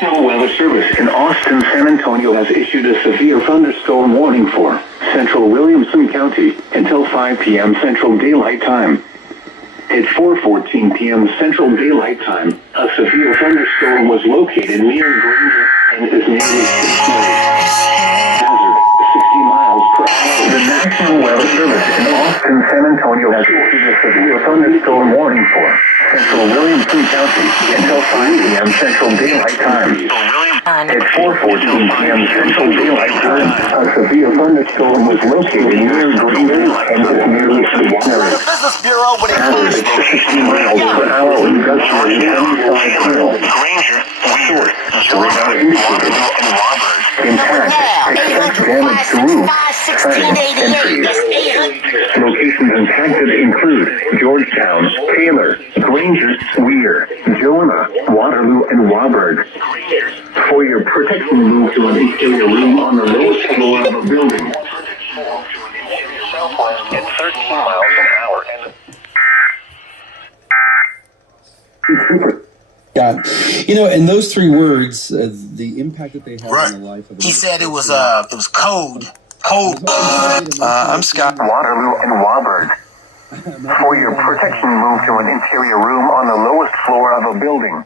National Weather Service in Austin, San Antonio has issued a severe thunderstorm warning for central Williamson County until 5 p.m. Central Daylight Time. At 4:14 p.m. Central Daylight Time, a severe thunderstorm was located near Granger and is nearly 6 miles. Hazard, 60 miles per hour. The National Weather Service in Austin, San Antonio has issued a severe thunderstorm warning for central Williamson County until 5 p.m. Central Daylight Time. At 4:14 p.m. Central Daylight Time, a severe thunderstorm was located near Granger and is nearly 6 miles. Hazard, 60 miles per hour in gusty inside hail. Source, radar indicated. Impact, expect damage to roof, signs, and trees. Locations impacted include Georgetown, Taylor, Granger, Weir, Jonah, Waterloo, and Warburg. For your protection, move to an interior room on the lowest floor of a building. At 13 miles an hour. God, and those three words, the impact that they have on the life of. He said it was code. I'm Scott. Waterloo and Warburg. For your protection, move to an interior room on the lowest floor of a building.